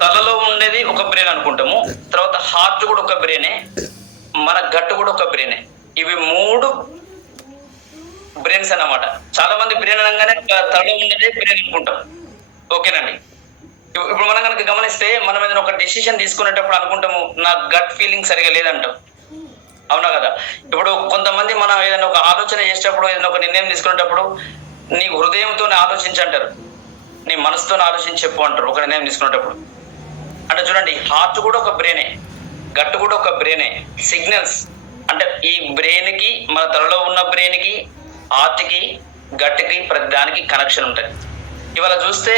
తలలో ఉండేది ఒక బ్రెయిన్ అనుకుంటాము, తర్వాత హార్ట్ కూడా ఒక బ్రెయినే, మన గట్టు కూడా ఒక బ్రెయినే. ఇవి 3 బ్రెయిన్స్ అన్నమాట. చాలా మంది బ్రెయిన్ అనగానే తలలో ఉండేది బ్రెయిన్ అనుకుంటాం. ఓకేనండి. ఇప్పుడు మనం కనుక గమనిస్తే మనం ఏదైనా ఒక డెసిషన్ తీసుకునేటప్పుడు అనుకుంటాము నా గట్ ఫీలింగ్ సరిగా లేదంటాం, అవునా కదా? ఇప్పుడు కొంతమంది మనం ఏదైనా ఒక ఆలోచన చేసేటప్పుడు, ఏదైనా ఒక నిర్ణయం తీసుకునేటప్పుడు నీ హృదయంతో ఆలోచించంటారు, నీ మనసుతో ఆలోచించి చెప్పు అంటారు ఒక నిర్ణయం తీసుకునేటప్పుడు. అంటే చూడండి, హార్ట్ కూడా ఒక బ్రెయినే, గట్టు కూడా ఒక బ్రెయినే. సిగ్నల్స్ అంటే ఈ బ్రెయిన్కి, మన తలలో ఉన్న బ్రెయిన్కి, హార్ట్కి, గట్కి, ప్రతి దానికి కనెక్షన్ ఉంటుంది. ఇవాళ చూస్తే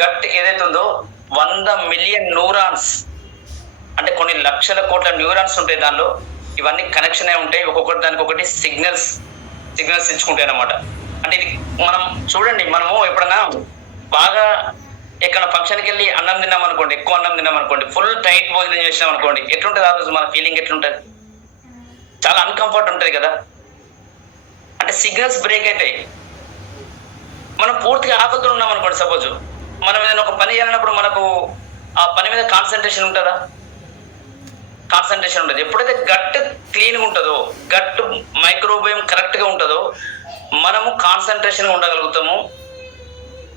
గట్ ఏదైతే ఉందో 100 మిలియన్ న్యూరాన్స్, అంటే కొన్ని లక్షల కోట్ల న్యూరాన్స్ ఉంటాయి దానిలో. ఇవన్నీ కనెక్షన్ అయి ఉంటాయి, ఒక్కొక్కటి దానికి ఒకటి సిగ్నల్స్ ఇచ్చుకుంటాయి అన్నమాట. అంటే ఇది మనం చూడండి, మనము ఎప్పుడైనా బాగా ఎక్కడ ఫంక్షన్కి వెళ్ళి అన్నం తిన్నాం అనుకోండి, ఎక్కువ అన్నం తిన్నాం అనుకోండి, ఫుల్ టైట్ భోజనం చేసినాం అనుకోండి, ఎట్లుంటుంది ఆ రోజు మన ఫీలింగ్ ఎట్లుంటుంది? చాలా అన్కంఫర్ట్ ఉంటుంది కదా. అంటే సిగ్నల్స్ బ్రేక్ అవుతాయి. మనం పూర్తిగా ఆకలితో ఉన్నాం అనుకోండి, సపోజ్ మనం ఏదైనా ఒక పని చేయాలన్నప్పుడు మనకు ఆ పని మీద కాన్సన్ట్రేషన్ ఉంటుందా? కాన్సన్ట్రేషన్ ఉంటుంది. ఎప్పుడైతే గట్ క్లీన్గా ఉంటుందో, గట్ మైక్రోబయోమ్ కరెక్ట్గా ఉంటుందో మనము కాన్సన్ట్రేషన్గా ఉండగలుగుతాము,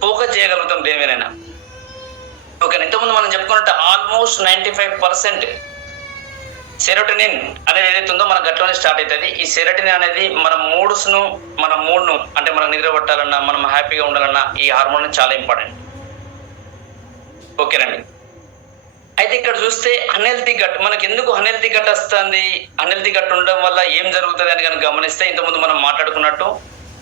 ఫోకస్ చేయగలుగుతాం దేనినైనా. ఓకే, ఇంతకుముందు మనం చెప్పుకున్నట్టు ఆల్మోస్ట్ 95% సెరోటోనిన్ అనేది ఏదైతే ఉందో మన గట్లోనే స్టార్ట్ అవుతుంది. ఈ సెరోటోనిన్ అనేది మన మూడ్ను అంటే మనం నిద్ర పట్టాలన్నా, మనం హ్యాపీగా ఉండాలన్నా ఈ హార్మోన్ చాలా ఇంపార్టెంట్. ఓకేనండి. అయితే ఇక్కడ చూస్తే అన్హెల్తీ గట్, మనకి ఎందుకు అన్హెల్తీ గట్ వస్తుంది, అన్హెల్తీ గట్ ఉండడం వల్ల ఏం జరుగుతుంది అని కనుక గమనిస్తే, ఇంతకుముందు మనం మాట్లాడుకున్నట్టు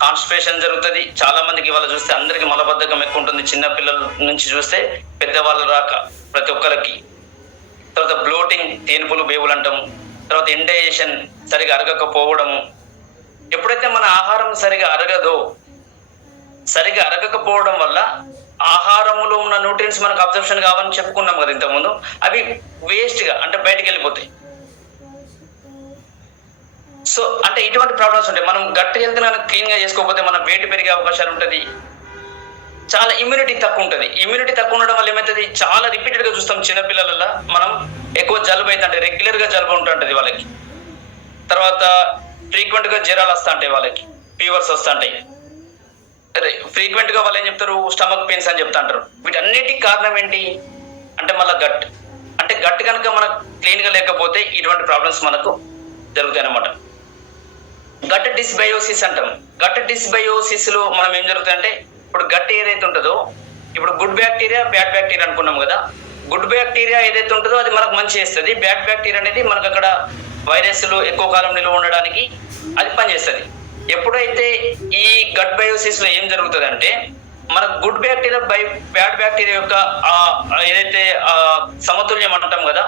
కాన్స్టిపేషన్ జరుగుతుంది. చాలా మందికి ఇవాళ చూస్తే అందరికి మలబద్ధకం ఎక్కువ ఉంటుంది. చిన్న పిల్లల నుంచి చూస్తే పెద్దవాళ్ళు రాక ప్రతి ఒక్కరికి. తర్వాత బ్లోటింగ్, తేనుపులు బేబులు అంటాము. తర్వాత ఇండైజెషన్, సరిగా అరగకపోవడము. ఎప్పుడైతే మన ఆహారం సరిగా అరగకపోవడం వల్ల ఆహారంలో ఉన్న న్యూట్రియన్స్ మనకు అబ్జర్ప్షన్ కావాలని చెప్పుకున్నాం కదా ఇంతకుముందు, అవి వేస్ట్గా అంటే బయటకు వెళ్ళిపోతాయి. సో అంటే ఇటువంటి ప్రాబ్లమ్స్ ఉంటాయి. మనం గట్ హెల్త్ క్లీన్గా చేసుకోకపోతే మన వెయిట్ పెరిగే అవకాశాలు ఉంటుంది. చాలా ఇమ్యూనిటీ తక్కువ ఉంటుంది. ఇమ్యూనిటీ తక్కువ ఉండడం వల్ల ఏమవుతుంది, చాలా రిపీటెడ్గా చూస్తాం చిన్నపిల్లలలో మనం ఎక్కువ జలుబు అవుతుంటే, రెగ్యులర్గా జలుబు ఉంటుంటుంది వాళ్ళకి. తర్వాత ఫ్రీక్వెంట్గా జ్వరాలు వస్తుంటాయి, వాళ్ళకి ఫీవర్స్ వస్తుంటాయి. ఫ్రీక్వెంట్గా వాళ్ళు ఏం చెప్తారు, స్టమక్ పెయిన్స్ అని చెప్తుంటారు. వీటన్నిటికి కారణం ఏంటి అంటే మళ్ళీ గట్. అంటే గట్ కనుక మనకు క్లీన్గా లేకపోతే ఇటువంటి ప్రాబ్లమ్స్ మనకు జరుగుతాయి అన్నమాట. గట్ డిస్బయోసిస్ అంటాం. గట్ డిస్బయోసిస్ లో మనం ఏం జరుగుతుందంటే, ఇప్పుడు గట్ ఏదైతే ఉంటుందో, ఇప్పుడు గుడ్ బ్యాక్టీరియా, బ్యాడ్ బ్యాక్టీరియా అనుకున్నాం కదా. గుడ్ బ్యాక్టీరియా ఏదైతే ఉంటుందో అది మనకు మంచి చేస్తుంది. బ్యాడ్ బ్యాక్టీరియా అనేది మనకు అక్కడ వైరస్లు ఎక్కువ కాలం నిల్వ ఉండడానికి అది పనిచేస్తుంది. ఎప్పుడైతే ఈ గట్ బయోసిస్ లో ఏం జరుగుతుంది అంటే, మన గుడ్ బ్యాక్టీరియా బ్యాడ్ బ్యాక్టీరియా యొక్క ఏదైతే సమతుల్యం అంటాం కదా,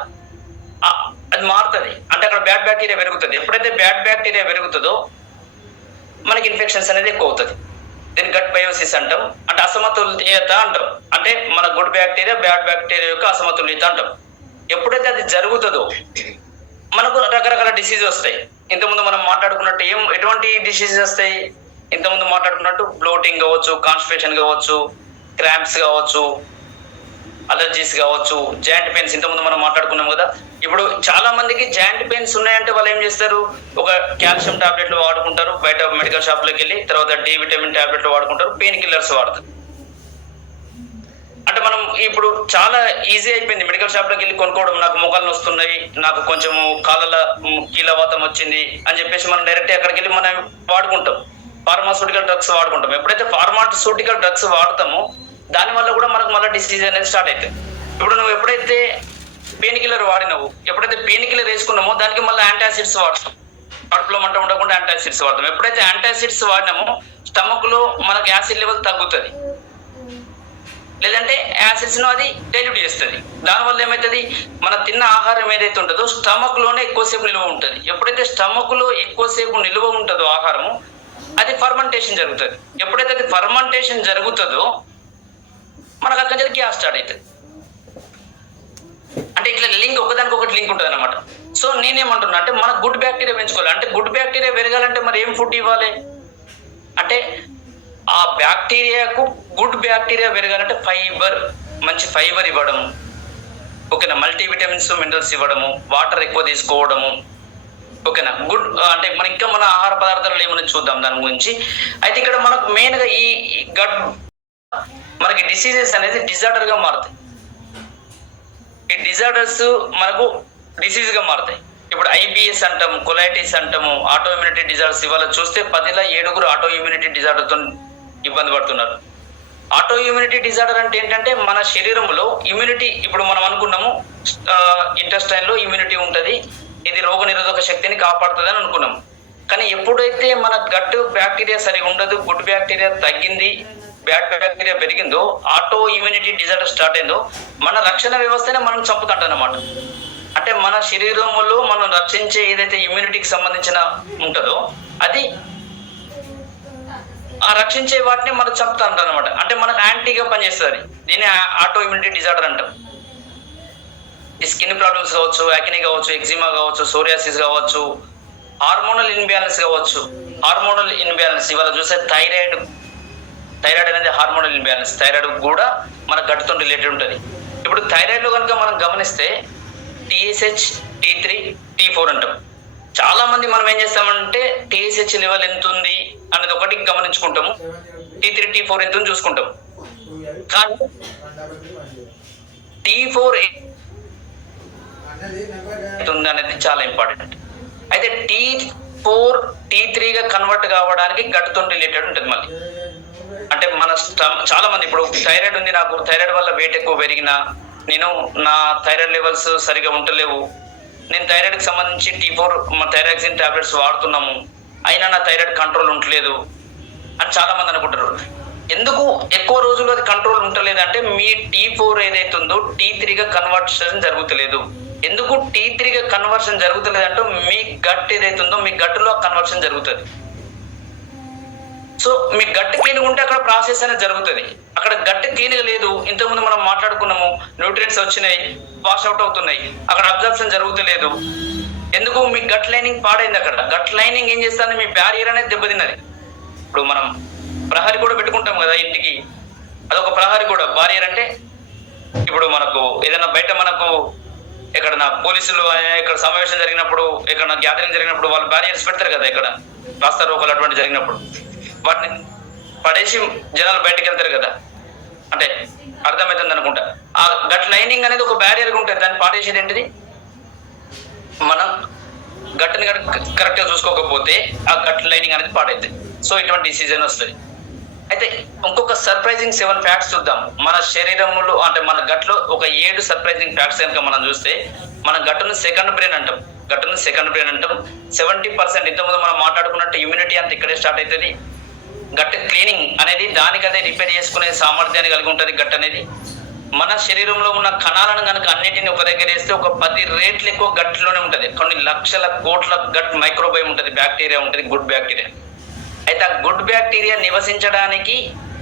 అది మారుతుంది. అంటే అక్కడ బ్యాడ్ బ్యాక్టీరియా పెరుగుతుంది. ఎప్పుడైతే బ్యాడ్ బ్యాక్టీరియా పెరుగుతుందో మనకి ఇన్ఫెక్షన్స్ అనేది ఎక్కువ అవుతుంది. దీన్ని గట్ బయోసిస్ అంటాం. అంటే అసమతుల్యత అంటాం. అంటే మన గుడ్ బ్యాక్టీరియా బ్యాడ్ బ్యాక్టీరియా యొక్క అసమతుల్యత అంటాం. ఎప్పుడైతే అది జరుగుతుందో మనకు రకరకాల డిసీజ్ వస్తాయి. ఇంతకుముందు మనం మాట్లాడుకున్నట్టు ఎటువంటి డిసీజెస్ వస్తాయి, ఇంతకుముందు మాట్లాడుకున్నట్టు బ్లోటింగ్ కావచ్చు, కాన్స్టిపేషన్ కావచ్చు, క్రాంప్స్ కావచ్చు, అలర్జీస్ కావచ్చు, జాయింట్ పెయిన్స్ ఇంతకుముందు మనం మాట్లాడుకున్నాం కదా. ఇప్పుడు చాలా మందికి జాయింట్ పెయిన్స్ ఉన్నాయంటే వాళ్ళు ఏం చేస్తారు, ఒక కాల్షియం టాబ్లెట్లు వాడుకుంటారు, బయట మెడికల్ షాప్లోకి వెళ్ళి. తర్వాత డి విటమిన్ టాబ్లెట్లు వాడుకుంటారు, పెయిన్ కిల్లర్స్ వాడతారు. అంటే మనం ఇప్పుడు చాలా ఈజీ అయిపోయింది మెడికల్ షాప్లోకి వెళ్ళి కొనుక్కోవడం. నాకు మొఖాలు వస్తున్నాయి, నాకు కొంచెం కాళ్ళ కీలవాతం వచ్చింది అని చెప్పేసి మనం డైరెక్ట్ అక్కడికి వెళ్ళి మనం వాడుకుంటాం. ఫార్మాస్యూటికల్ డ్రగ్స్ వాడుకుంటాం. ఎప్పుడైతే ఫార్మాస్యూటికల్ డ్రగ్స్ వాడతామో దానివల్ల కూడా మనకు మళ్ళీ డిసీజ్ అనేది స్టార్ట్ అవుతుంది. ఇప్పుడు నువ్వు ఎప్పుడైతే పెయిన్ కిల్లర్ వాడినావు, ఎప్పుడైతే పెయిన్ కిల్లర్ వేసుకున్నామో దానికి మళ్ళీ యాంటాసిడ్స్ వాడతాం. కడుపులో మంట ఉండకుండా యాంటాసిడ్స్ వాడతాం. ఎప్పుడైతే యాంటాసిడ్స్ వాడినామో స్టమక్ లో మనకు యాసిడ్ లెవెల్ తగ్గుతుంది, లేదంటే యాసిడ్స్ ను అది డైల్యూట్ చేస్తుంది. దానివల్ల ఏమవుతుంది, మనం తిన్న ఆహారం ఏదైతే ఉంటుందో స్టమక్ లోనే ఎక్కువసేపు నిల్వ ఉంటుంది. ఎప్పుడైతే స్టమక్ లో ఎక్కువసేపు నిల్వ ఉంటుందో ఆహారము, అది ఫర్మెంటేషన్ జరుగుతుంది. ఎప్పుడైతే అది ఫర్మెంటేషన్ జరుగుతుందో మనకు అక్కడి నుంచి గ్యాస్ స్టార్ట్ అవుతుంది. అంటే ఇట్లా లింక్ ఒకదానికి ఒకటి లింక్ ఉంటుంది అనమాట. సో నేనేమంటున్నా అంటే మన గుడ్ బ్యాక్టీరియా పెంచుకోవాలి. అంటే గుడ్ బ్యాక్టీరియా పెరగాలంటే మరి ఏం ఫుడ్ ఇవ్వాలి అంటే, ఆ బ్యాక్టీరియాకు గుడ్ బ్యాక్టీరియా పెరగాలంటే మంచి ఫైబర్ ఇవ్వడము, ఓకేనా, మల్టీవిటమిన్స్ మినరల్స్ ఇవ్వడము, వాటర్ ఎక్కువ తీసుకోవడము, ఓకేనా. గుడ్ అంటే మన ఇంకా మన ఆహార పదార్థాలు ఏమన్నా చూద్దాం దాని గురించి. అయితే ఇక్కడ మనకు మెయిన్గా ఈ గట్ మనకి డిసీజెస్ అనేది డిజార్డర్ గా మారుతాయి. ఈ డిజార్డర్స్ మనకు డిసీజ్ గా మారుతాయి. ఇప్పుడు IBS అంటాం, కొలైటిస్ అంటాము, ఆటో ఇమ్యూనిటీ డిజార్డర్స్. ఇవాళ చూస్తే 10లో 7 ఆటో ఇమ్యూనిటీ డిజార్డర్తో ఇబ్బంది పడుతున్నారు. ఆటో ఇమ్యూనిటీ డిజార్డర్ అంటే ఏంటంటే మన శరీరంలో ఇమ్యూనిటీ, ఇప్పుడు మనం అనుకున్నాము ఇంటెస్టైన్ లో ఇమ్యూనిటీ ఉంటుంది, ఇది రోగ నిరోధక శక్తిని కాపాడుతుంది అని అనుకున్నాము. కానీ ఎప్పుడైతే మన గట్ బ్యాక్టీరియా సరిగా ఉండదు, గుడ్ బ్యాక్టీరియా తగ్గింది, బ్యాడ్ బ్యాక్టీరియా పెరిగిందో, ఆటో ఇమ్యూనిటీ డిజార్డర్ స్టార్ట్ అయిందో, మన రక్షణ వ్యవస్థనే మనం చంపుతుంటామన్నమాట. అంటే మన శరీరంలో మనం రక్షించే ఏదైతే ఇమ్యూనిటీకి సంబంధించిన ఉంటుందో అది ఆ రక్షించే వాటిని మనం చంపుతా ఉంటాం అనమాట. అంటే మనకు యాంటీగా పనిచేస్తుంది. దీన్ని ఆటో ఇమ్యూనిటీ డిజార్డర్ అంటాం. ఈ స్కిన్ ప్రాబ్లమ్స్ కావచ్చు, యాక్ని కావచ్చు, ఎగ్జిమా కావచ్చు, సోరియాసిస్ కావచ్చు, హార్మోనల్ ఇన్బ్యాలెన్స్ కావచ్చు. హార్మోనల్ ఇన్బ్యాలెన్స్ ఇవాళ చూస్తే థైరాయిడ్ అనేది హార్మోనల్ ఇన్బ్యాలెన్స్. థైరాయిడ్ కూడా మన గట్తో రిలేటెడ్ ఉంటుంది. ఇప్పుడు థైరాయిడ్ లో కనుక మనం గమనిస్తే TSH, T3, T4 అంటాం. చాలా మంది మనం ఏం చేస్తామంటే TSH లెవెల్ ఎంత ఉంది అనేది ఒకటి గమనించుకుంటాము, T3, T4 ఎంత ఉంది చూసుకుంటాం. కానీ T4 ఉంది అనేది చాలా ఇంపార్టెంట్. అయితే T4 T3గా కన్వర్ట్ కావడానికి గట్తో రిలేటెడ్ ఉంటుంది మళ్ళీ. అంటే మన చాలా మంది ఇప్పుడు థైరాయిడ్ ఉంది, నాకు థైరాయిడ్ వల్ల వెయిట్ ఎక్కువ పెరిగినా, నేను నా థైరాయిడ్ లెవెల్స్ సరిగా ఉండలేవు, నేను థైరాయిడ్కి సంబంధించి T4 థైరాక్సిన్ టాబ్లెట్స్ వాడుతున్నాము, అయినా నా థైరాయిడ్ కంట్రోల్ ఉండలేదు అని చాలా మంది అనుకుంటారు. ఎందుకు ఎక్కువ రోజులు అది కంట్రోల్ ఉండలేదు అంటే మీ T4 ఏదైతే ఉందో T3గా కన్వర్షన్ జరుగుతలేదు. ఎందుకు T3గా కన్వర్షన్ జరుగుతలేదు అంటే మీ గట్ ఏదైతే ఉందో మీ గట్టులో కన్వర్షన్ జరుగుతుంది. సో మీ గట్ క్లీన్గా ఉంటే అక్కడ ప్రాసెస్ అనేది జరుగుతుంది. అక్కడ గట్ క్లీన్గా లేదు, ఇంతకుముందు మనం మాట్లాడుకున్నాము, న్యూట్రియంట్స్ వచ్చినాయి, వాష్ అవుట్ అవుతున్నాయి, అక్కడ అబ్జర్ప్షన్ జరుగుతలేదు. ఎందుకు మీ గట్ లైనింగ్ పాడైంది. అక్కడ గట్ లైనింగ్ ఏం చేస్తుంది, మీ బ్యారియర్ అనేది దెబ్బతిన్నది. ఇప్పుడు మనం ప్రహరీ కూడా పెట్టుకుంటాం కదా ఇంటికి, అదొక ప్రహరీ కూడా బారియర్. అంటే ఇప్పుడు మనకు ఏదైనా బయట మనకు ఎక్కడన్నా పోలీసులు ఇక్కడ సమావేశం జరిగినప్పుడు, ఎక్కడ గ్యాదరింగ్ జరిగినప్పుడు వాళ్ళు బ్యారియర్స్ పెడతారు కదా, ఇక్కడ రాస్తా రోకలు అటువంటి జరిగినప్పుడు వాటిని పడేసి జనాలు బయటకు వెళ్తారు కదా, అంటే అర్థమవుతుంది అనుకుంటా. ఆ గట్ లైనింగ్ అనేది ఒక బ్యారియర్గా ఉంటుంది, దాన్ని పాడేసేది ఏంటిది, మనం గట్టుని కరెక్ట్గా చూసుకోకపోతే ఆ గట్ లైనింగ్ అనేది పాడైతుంది. సో ఇటువంటి డిసీజన్ వస్తుంది. అయితే ఇంకొక సర్ప్రైజింగ్ 7 ఫ్యాక్ట్స్ చూద్దాం. మన శరీరంలో అంటే మన గట్లో ఒక 7 సర్ప్రైజింగ్ ఫ్యాక్ట్స్ కనుక మనం చూస్తే, మన గట్టును సెకండ్ బ్రెయిన్ అంటాం. 70% ఇంతకుముందు మనం మాట్లాడుకున్నట్టు ఇమ్యూనిటీ అంతా ఇక్కడే స్టార్ట్ అవుతుంది. గట్ క్లీనింగ్ అనేది దానికదే రిపేర్ చేసుకునే సామర్థ్యాన్ని కలిగి ఉంటుంది గట్ అనేది. మన శరీరంలో ఉన్న కణాలను కనుక అన్నిటిని ఒక దగ్గర వేస్తే ఒక 10 రెట్లు ఎక్కువ గట్లోనే ఉంటుంది. కొన్ని లక్షల కోట్ల గట్ మైక్రోబయోమ్ ఉంటుంది, బ్యాక్టీరియా ఉంటుంది, గుడ్ బ్యాక్టీరియా. అయితే ఆ గుడ్ బ్యాక్టీరియా నివసించడానికి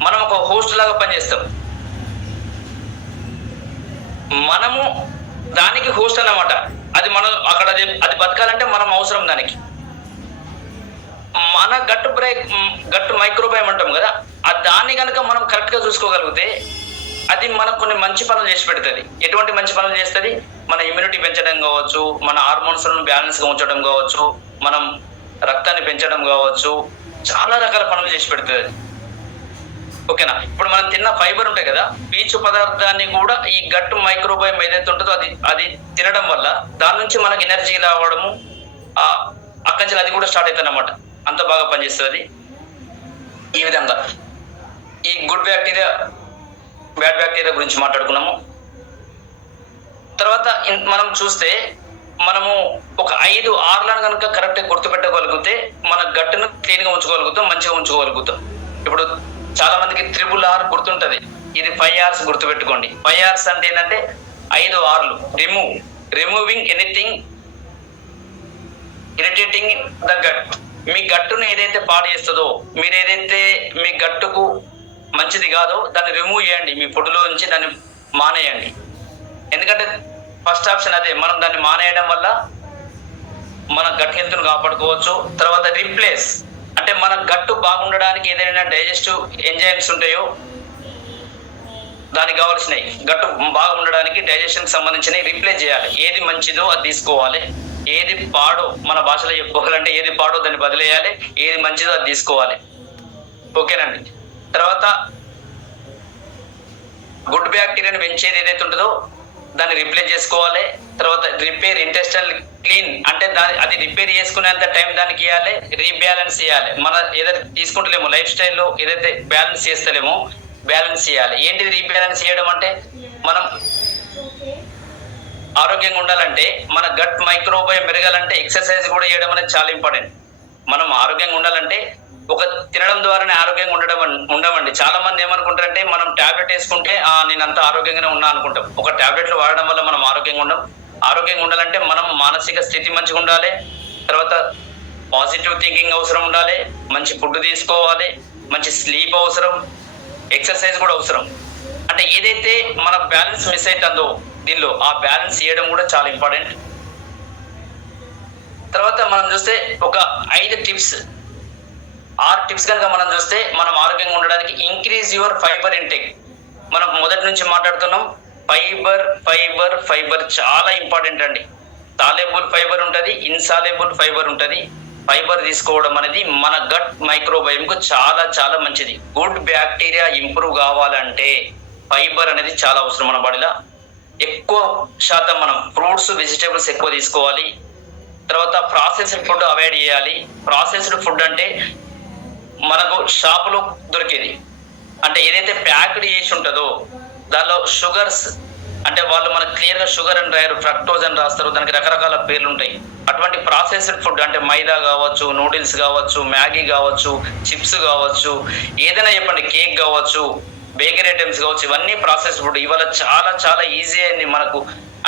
మనం ఒక హోస్ట్ లాగా పనిచేస్తాం. మనము దానికి హోస్ట్ అన్నమాట. అది మనం అక్కడ అది బతకాలంటే మనం అవసరం దానికి. మన గట్టు మైక్రోబయోమ్ అంటాం కదా, దాన్ని కనుక మనం కరెక్ట్గా చూసుకోగలిగితే అది మనకు కొన్ని మంచి పనులు చేసి పెడుతుంది. ఎటువంటి మంచి పనులు చేస్తుంది, మన ఇమ్యూనిటీ పెంచడం కావచ్చు, మన హార్మోన్స్లను బ్యాలెన్స్గా ఉంచడం కావచ్చు, మనం రక్తాన్ని పెంచడం కావచ్చు, చాలా రకాల పనులు చేసి పెడుతుంది. ఓకేనా. ఇప్పుడు మనం తిన్న ఫైబర్ ఉంటాయి కదా, పీచు పదార్థాన్ని కూడా ఈ గట్టు మైక్రోబయోమ్ ఏదైతే ఉంటుందో అది తినడం వల్ల దాని నుంచి మనకి ఎనర్జీ రావడము, అక్కడి నుంచి అది కూడా స్టార్ట్ అవుతుంది అన్నమాట. అంత బాగా పనిచేస్తుంది. ఈ విధంగా ఈ గుడ్ బ్యాక్టీరియా బ్యాడ్ బ్యాక్టీరియా గురించి మాట్లాడుకున్నాము. తర్వాత మనం చూస్తే మనము ఒక 5 R'లను కనుక కరెక్ట్గా గుర్తుపెట్టగలిగితే మన గట్టును క్లీన్గా ఉంచుకోగలుగుతాం, మంచిగా ఉంచుకోగలుగుతాం. ఇప్పుడు చాలా మందికి RRR గుర్తుంటుంది, ఇది 5 R's గుర్తుపెట్టుకోండి. 5 R's అంటే ఏంటంటే 5 R'లు. Removing anything irritating the gut. మీ గట్టును ఏదైతే పాడు చేస్తుందో, మీరు ఏదైతే మీ గట్టుకు మంచిది కాదో దాన్ని రిమూవ్ చేయండి, మీ ఫుడ్లో నుంచి దాన్ని మానేయండి. ఎందుకంటే ఫస్ట్ ఆప్షన్ అదే, మనం దాన్ని మానేయడం వల్ల మన గట్ హెల్త్ను కాపాడుకోవచ్చు. తర్వాత రీప్లేస్ అంటే మన గట్టు బాగుండడానికి ఏదైనా డైజెస్టివ్ ఎంజైమ్స్ ఉంటాయో దానికి కావాల్సినవి, గట్టు బాగుండడానికి డైజెషన్కి సంబంధించినవి రీప్లేస్ చేయాలి. ఏది మంచిదో అది తీసుకోవాలి, ఏది పాడో మన భాషలో చెప్పుకోవాలంటే ఏది పాడో దాన్ని బదిలేయాలి, ఏది మంచిదో అది తీసుకోవాలి. ఓకేనండి. తర్వాత గుడ్ బ్యాక్టీరియాని పెంచేది ఏదైతే ఉంటుందో దాన్ని రిప్లేస్ చేసుకోవాలి. తర్వాత రిపేర్ ఇంటెస్టైనల్ క్లీన్ అంటే అది రిపేర్ చేసుకునేంత టైం దానికి ఇవ్వాలి, రీబ్యాలెన్స్ చేయాలి. మన ఏదైతే తీసుకుంటలేమో లైఫ్ స్టైల్లో ఏదైతే బ్యాలెన్స్ చేస్తలేమో బ్యాలెన్స్ చేయాలి. ఏంటిది రీబ్యాలెన్స్ చేయడం అంటే, మనం ఆరోగ్యంగా ఉండాలంటే మన గట్ మైక్రోబయోమ్ పెరగాలంటే ఎక్సర్సైజ్ కూడా చేయడం అనేది చాలా ఇంపార్టెంట్. మనం ఆరోగ్యంగా ఉండాలంటే ఒక తినడం ద్వారానే ఆరోగ్యంగా ఉండమండి. చాలా మంది ఏమనుకుంటారంటే మనం టాబ్లెట్ వేసుకుంటే నేను అంత ఆరోగ్యంగానే ఉన్నా అనుకుంటాం. ఒక టాబ్లెట్లు వాడడం వల్ల మనం ఆరోగ్యంగా ఉండం. ఆరోగ్యంగా ఉండాలంటే మనం మానసిక స్థితి మంచిగా ఉండాలి, తర్వాత పాజిటివ్ థింకింగ్ అవసరం ఉండాలి, మంచి ఫుడ్ తీసుకోవాలి, మంచి స్లీప్ అవసరం, ఎక్సర్సైజ్ కూడా అవసరం. అంటే ఏదైతే మన బ్యాలెన్స్ మిస్ అవుతుందో దీనిలో ఆ బ్యాలెన్స్ చేయడం కూడా చాలా ఇంపార్టెంట్. తర్వాత మనం చూస్తే ఒక 5 టిప్స్ 6 టిప్స్ కనుక మనం చూస్తే మనం ఆరోగ్యంగా ఉండడానికి ఇంక్రీజ్ యువర్ ఫైబర్ ఇంటేక్. మనం మొదటి నుంచి మాట్లాడుతున్నాం, ఫైబర్ చాలా ఇంపార్టెంట్ అండి. సాల్యుబుల్ ఫైబర్ ఉంటుంది, ఇన్సాల్యుబుల్ ఫైబర్ ఉంటుంది. ఫైబర్ తీసుకోవడం అనేది మన గట్ మైక్రోబయోమ్కు చాలా చాలా మంచిది. గుడ్ బ్యాక్టీరియా ఇంప్రూవ్ కావాలంటే ఫైబర్ అనేది చాలా అవసరం మన బాడీలో. ఎక్కువ శాతం మనం ఫ్రూట్స్ వెజిటేబుల్స్ ఎక్కువ తీసుకోవాలి. తర్వాత ప్రాసెస్డ్ ఫుడ్ అవాయిడ్ చేయాలి. ప్రాసెస్డ్ ఫుడ్ అంటే మనకు షాపులో దొరికేది, అంటే ఏదైతే ప్యాక్డ్ చేసి ఉంటుందో దానిలో షుగర్స్, అంటే వాళ్ళు మనకు క్లియర్గా షుగర్ అని రాయరు, ఫ్రక్టోజ్ అని రాస్తారు, దానికి రకరకాల పేర్లు ఉంటాయి. అటువంటి ప్రాసెస్డ్ ఫుడ్ అంటే మైదా కావచ్చు, నూడిల్స్ కావచ్చు, మ్యాగీ కావచ్చు, చిప్స్ కావచ్చు, ఏదైనా చెప్పండి, కేక్ కావచ్చు, బేకరీ ఐటమ్స్ కావచ్చు, ఇవన్నీ ప్రాసెస్డ్ ఫుడ్. ఇవాళ చాలా చాలా ఈజీ అయింది మనకు,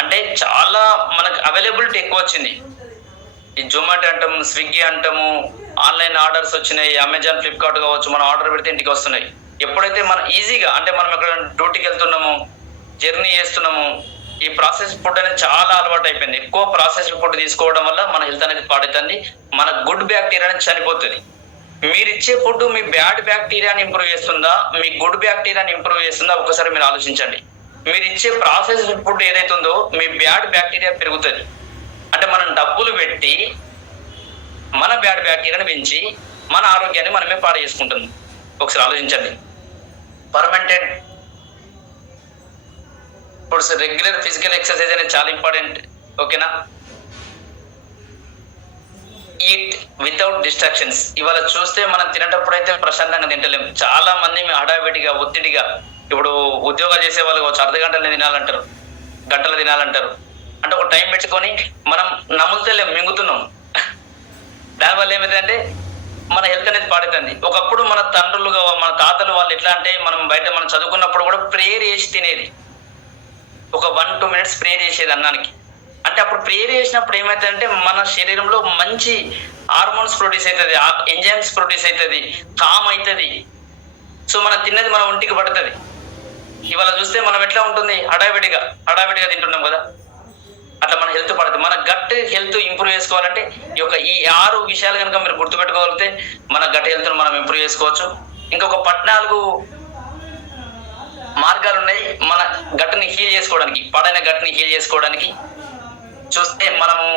అంటే చాలా మనకు అవైలబిలిటీ ఎక్కువ వచ్చింది. ఈ జొమాటో అంటాము, స్విగ్గీ అంటాము, ఆన్లైన్ ఆర్డర్స్ వచ్చినాయి, అమెజాన్, ఫ్లిప్కార్ట్ కావచ్చు, మనం ఆర్డర్ పెడితే ఇంటికి వస్తున్నాయి. ఎప్పుడైతే మనం ఈజీగా, అంటే మనం ఎక్కడ డ్యూటీకి వెళ్తున్నాము, జర్నీ చేస్తున్నాము, ఈ ప్రాసెస్ ఫుడ్ అనేది చాలా అలవాటు అయిపోయింది. ఎక్కువ ప్రాసెస్డ్ ఫుడ్ తీసుకోవడం వల్ల మన హెల్త్ అనేది పాడవుతుంది, మన గుడ్ బ్యాక్టీరియా అనేది చనిపోతుంది. మీరు ఇచ్చే ఫుడ్ మీ బ్యాడ్ బ్యాక్టీరియాని ఇంప్రూవ్ చేస్తుందా, మీ గుడ్ బ్యాక్టీరియాని ఇంప్రూవ్ చేస్తుందా, ఒకసారి మీరు ఆలోచించండి. మీరు ఇచ్చే ప్రాసెస్డ్ ఫుడ్ ఏదైతే ఉందో మీ బ్యాడ్ బ్యాక్టీరియా పెరుగుతుంది. అంటే మనం డబ్బులు పెట్టి మన బ్యాడ్ బ్యాక్టీరియాని పెంచి మన ఆరోగ్యాన్ని మనమే పాడు చేసుకుంటుంది. ఒకసారి ఆలోచించండి. పర్మనెంట్ ఇప్పుడు రెగ్యులర్ ఫిజికల్ ఎక్సర్సైజ్ అనేది చాలా ఇంపార్టెంట్, ఓకేనా. Eat without distractions. ఇవాళ చూస్తే మనం తినేటప్పుడు అయితే ప్రశాంతంగా తింటలేము. చాలా మంది హడావిడిగా, ఒత్తిడిగా, ఇప్పుడు ఉద్యోగాలు చేసే వాళ్ళు కావచ్చు, అర్ధ గంటలు తినాలంటారు, గంటలు తినాలంటారు, అంటే ఒక టైం పెట్టుకొని మనం నమ్ముతలేం, మింగుతున్నాం. దానివల్ల ఏమైందంటే మన హెల్త్ అనేది పాడుతుంది. ఒకప్పుడు మన తండ్రులుగా, మన తాతలు వాళ్ళు ఎట్లా అంటే, మనం బయట మనం చదువుకున్నప్పుడు కూడా ప్రేయర్ చేసి తినేది, ఒక 1-2 minutes ప్రేయర్ చేసేది అన్నానికి. అంటే అప్పుడు ప్రేయర్ చేసినప్పుడు ఏమవుతుందంటే మన శరీరంలో మంచి హార్మోన్స్ ప్రొడ్యూస్ అవుతుంది, ఎంజైమ్స్ ప్రొడ్యూస్ అవుతుంది, కామ్ అవుతుంది. సో మనం తిన్నది మన ఒంటికి పడుతుంది. ఇవాళ చూస్తే మనం ఎట్లా ఉంటుంది, హడావిడిగా తింటున్నాం కదా, అట్లా మన హెల్త్ పడుతుంది. మన గట్ హెల్త్ ఇంప్రూవ్ చేసుకోవాలంటే ఈ 6 విషయాలు కనుక మీరు గుర్తుపెట్టుకోగలిగితే మన గట్ హెల్త్ మనం ఇంప్రూవ్ చేసుకోవచ్చు. ఇంకొక 14 మార్గాలు ఉన్నాయి మన గట్ని హీల్ చేసుకోవడానికి, పాడైన గట్ని హీల్ చేసుకోవడానికి. చూస్తే మనము